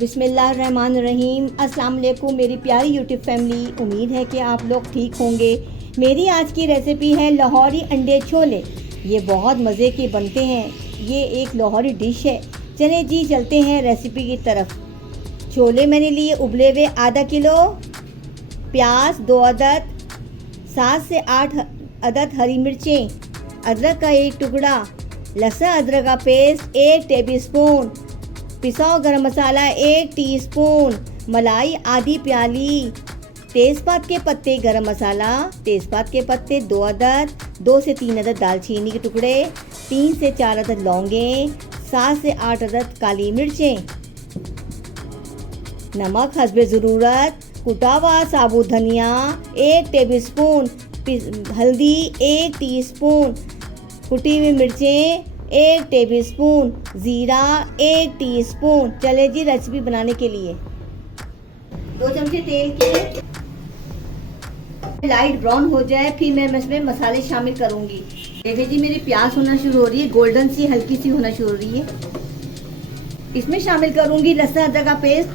बिस्मिल्लाहिर्रहमानिर्रहीम। अस्सलाम वालेकुम मेरी प्यारी यूट्यूब फैमिली, उम्मीद है कि आप लोग ठीक होंगे। मेरी आज की रेसिपी है लाहौरी अंडे छोले। ये बहुत मज़े के बनते हैं। ये एक लाहौरी डिश है। चले जी चलते हैं रेसिपी की तरफ। छोले मैंने लिए उबले हुए आधा किलो, प्याज 2 अदद, 7 से 8 अदद हरी मिर्चें, अदरक का 1 टुकड़ा, लहसुन अदरक का पेस्ट 1 टेबलस्पून, पिसा हुआ गरम मसाला 1 टीस्पून, मलाई आधी प्याली, तेज़पात के पत्ते गरम मसाला, तेज़पात के पत्ते 2 अदद, 2 से 3 अदद दालचीनी के टुकड़े, 3 से 4 अदद लौंगें, 7 से 8 अदद काली मिर्चें, नमक हस्बे ज़रूरत, कुटा हुआ साबुत धनिया 1 टेबलस्पून, हल्दी 1 टीस्पून, कुटी हुई मिर्चें 1 टेबलस्पून, ज़ीरा 1 टीस्पून। चले जी रेसिपी बनाने के लिए 2 चमचे तेल के लाइट ब्राउन हो जाए फिर मैं इसमें मसाले शामिल करूंगी। देखिए जी मेरी प्याज होना शुरू हो रही है, गोल्डन सी हल्की सी होना शुरू हो रही है। इसमें शामिल करूंगी लहसुन अदरक का पेस्ट,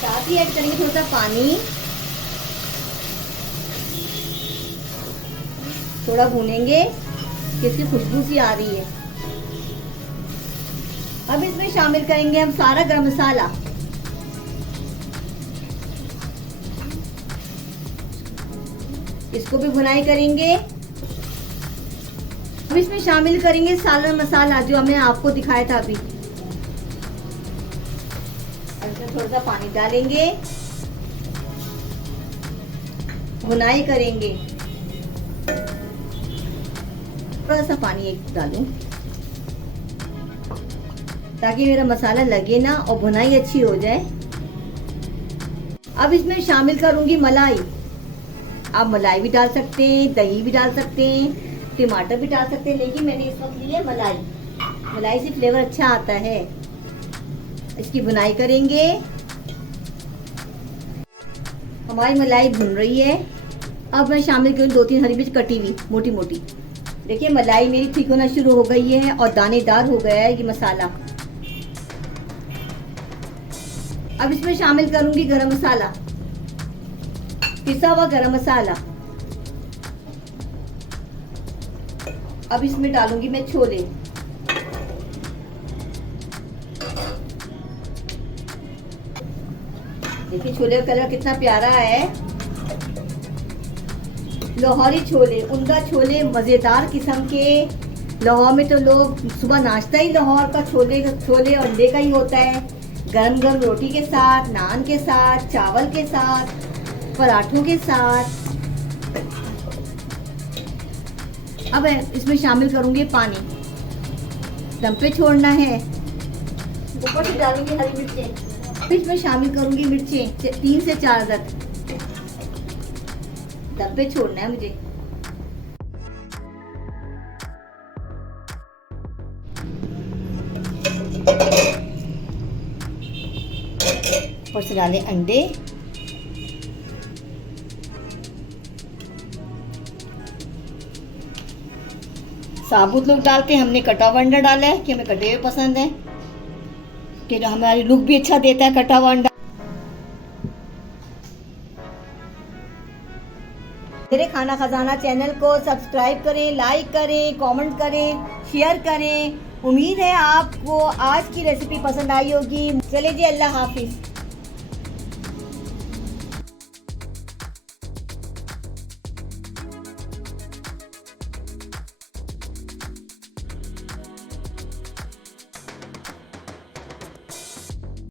साथ ही ऐड करेंगे थोड़ा सा पानी, थोड़ा भूनेंगे कि इसकी खुशबू सी आ रही है। अब इसमें शामिल करेंगे हम सारा गरम मसाला, इसको भी भुनाई करेंगे। अब इसमें शामिल करेंगे सालन मसाला जो हमने आपको दिखाया था अभी। इसमें थोड़ा सा पानी डालेंगे, भुनाई करेंगे। थोड़ा सा पानी एक डालूं ताकि मेरा मसाला लगे ना और भुनाई अच्छी हो जाए। अब इसमें शामिल करूंगी मलाई। आप मलाई भी डाल सकते हैं, दही भी डाल सकते हैं, टमाटर भी डाल सकते हैं, लेकिन मैंने इस वक्त लिए मलाई। मलाई से फ्लेवर अच्छा आता है। इसकी भुनाई करेंगे। हमारी मलाई भुन रही है। अब मैं शामिल करूँ 2-3 हरी मिर्च कटी हुई मोटी मोटी। देखिए मलाई मेरी ठीक होना शुरू हो गई है और दानेदार हो गया है ये मसाला। अब इसमें शामिल करूंगी गरम मसाला, पिसा हुआ गरम मसाला। अब इसमें डालूंगी मैं छोले। देखिए छोले का कलर कितना प्यारा है। लाहौरी छोले, उमदा छोले, मज़ेदार किस्म के। लाहौर में तो लोग सुबह नाश्ता ही लाहौर का छोले और अंडे का ही होता है। गरम गरम रोटी के साथ, नान के साथ, चावल के साथ, पराठों के साथ। अब इसमें शामिल करूंगी पानी, दम पे छोड़ना है। ऊपर से डालूंगी हरी मिर्चें, फिर इसमें शामिल करूंगी मिर्चें 3 से 4 अदद। दम पे छोड़ना है मुझे। ऊपर से डालें अंडे, साबुत लोग डालते हैं, हमने कटा हुआ अंडा डाला है कि हमें कटे हुए पसंद है, कि हमारी लुक भी अच्छा देता है कटा हुआ अंडा। मेरे खाना खजाना चैनल को सब्सक्राइब करें, लाइक करें, कमेंट करें, शेयर करें। उम्मीद है आपको आज की रेसिपी पसंद आई होगी। चलिए जी, अल्लाह हाफिज।